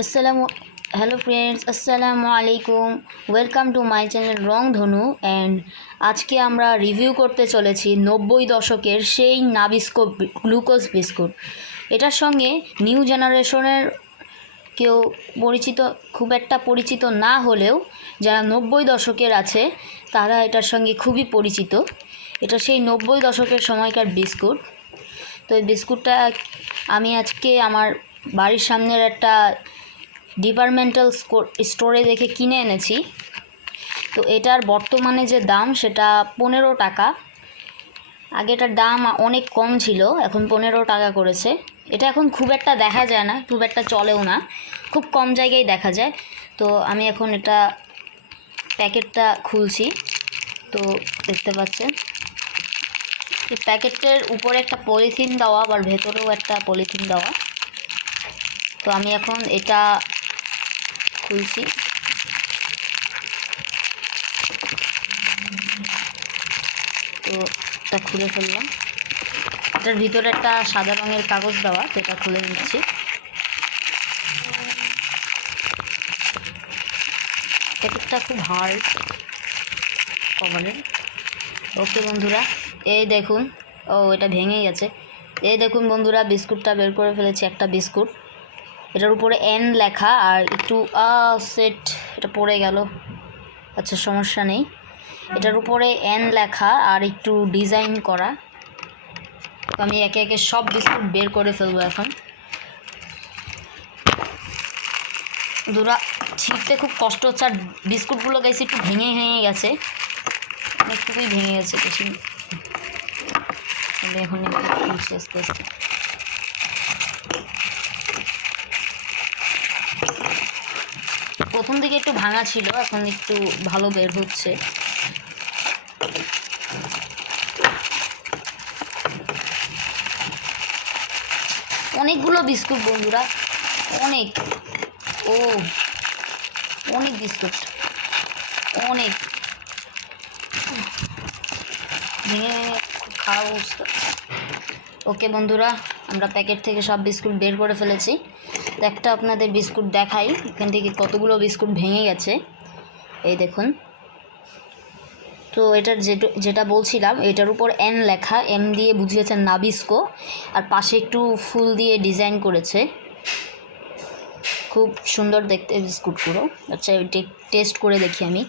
আসসালামু hello friends আসসালামু আলাইকুম welcome to my channel Rongdhonu and আজকে আমরা রিভিউ করতে চলেছি নব্বই দশকের সেই নাবিস্কো গ্লুকোজ বিস্কুট। এটার সঙ্গে নিউ জেনারেশনের কেউ পরিচিত, খুব একটা পরিচিত না হলেও যারা নব্বই দশকের আছে, তারা এটার সঙ্গে খুবই পরিচিত। এটা সেই নব্বই দশকের সময়কার বিস্কুট। তো এই বিস্কুটটা আমি আজকে আমার বাড়ির সামনের একটা ডিপার্টমেন্টাল স্টোরে দেখে কিনে এনেছি। তো এটার বর্তমানে যে দাম, সেটা পনেরো টাকা। আগে এটার দাম অনেক কম ছিল, এখন পনেরো টাকা করেছে। এটা এখন খুব একটা দেখা যায় না, খুব একটা চলেও না। খুব কম জায়গায় দেখা যায়। তো আমি এখন এটা প্যাকেটটা খুলছি। তো দেখতে পাচ্ছেন। প্যাকেটের উপরে একটা পলিথিন দেওয়া, আবার ভেতরেও একটা পলিথিন দেওয়া। তো আমি এখন এটা খুলছি তো এটা খুলে ফেললাম। এটার ভিতরে একটা সাদা রঙের কাগজ দেওয়া, সেটা খুলে নিচ্ছি। প্যাকেটটা খুব হার্ড কভারের। ওকে বন্ধুরা, এই দেখুন, ও এটা ভেঙে গেছে। এই দেখুন বন্ধুরা, বিস্কুটটা বের করে ফেলেছি, একটা বিস্কুট। এটার উপরে এন লেখা আর একটু সেট এটা পড়ে গেল। আচ্ছা সমস্যা নেই। এটার উপরে এন লেখা আর একটু ডিজাইন করা। আমি একে একে সব বিস্কুট বের করে ফেলব এখন। দুরা ছিঁড়তে খুব কষ্ট হচ্ছে আর বিস্কুটগুলো গেছে একটু ভেঙে ভেঙে গেছে। অনেকটুকুই ভেঙে গেছে, বেশি এখন আস্তে আস্তে। প্রথম দিকে একটু ভাঙা ছিল, এখন একটু ভালো বের হচ্ছে। অনেকগুলো বিস্কুট বন্ধুরা, অনেক, ও, অনেক বিস্কুট, অনেক। ভেঙে খারাপ অবস্থা। ওকে বন্ধুরা আমরা প্যাকেট থেকে সব বিস্কুট বের করে ফেলেছি। তো একটা আপনাদের বিস্কুট দেখাই। এখান থেকে কতগুলো বিস্কুট ভেঙে গেছে। এই দেখুন। তো এটার যেটা বলছিলাম, এটার উপর এন লেখা এম দিয়ে বুঝিয়েছেন নাবিস্কো। আর পাশে একটু ফুল দিয়ে ডিজাইন করেছে। খুব সুন্দর দেখতে বিস্কুটগুলো। আচ্ছা টেস্ট করে দেখি আমি।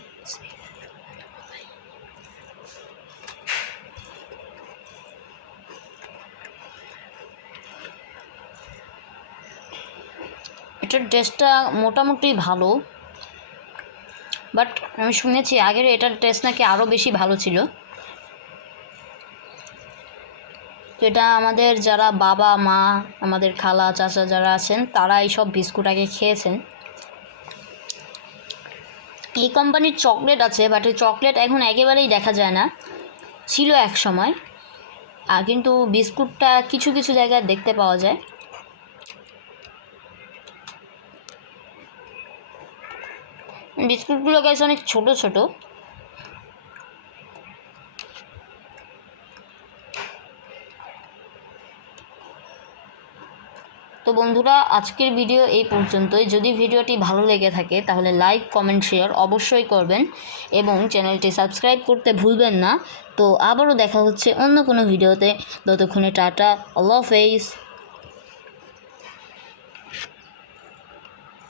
এটার টেস্টটা মোটামুটি ভালো বাট আমি শুনেছি আগের এটার টেস্ট নাকি আরও বেশি ভালো ছিল। তো এটা আমাদের যারা বাবা, মা, আমাদের খালা, চাচা যারা আছেন, তারা এইসব বিস্কুট আগে খেয়েছেন। এই কোম্পানির চকলেট আছে বাট এই চকলেট এখন একেবারেই দেখা যায় না। ছিল এক সময় আর কিন্তু বিস্কুটটা কিছু কিছু জায়গায় দেখতে পাওয়া যায়। বিস্কুটগুলো গেছে অনেক ছোট ছোট। তো বন্ধুরা, আজকের ভিডিও এই পর্যন্তই। যদি ভিডিওটি ভালো লেগে থাকে, তাহলে লাইক কমেন্ট শেয়ার অবশ্যই করবেন এবং চ্যানেলটি সাবস্ক্রাইব করতে ভুলবেন না। তো আবারও দেখা হচ্ছে অন্য কোনো ভিডিওতে ততক্ষণে টাটা, আল্লাহ হাফেজ।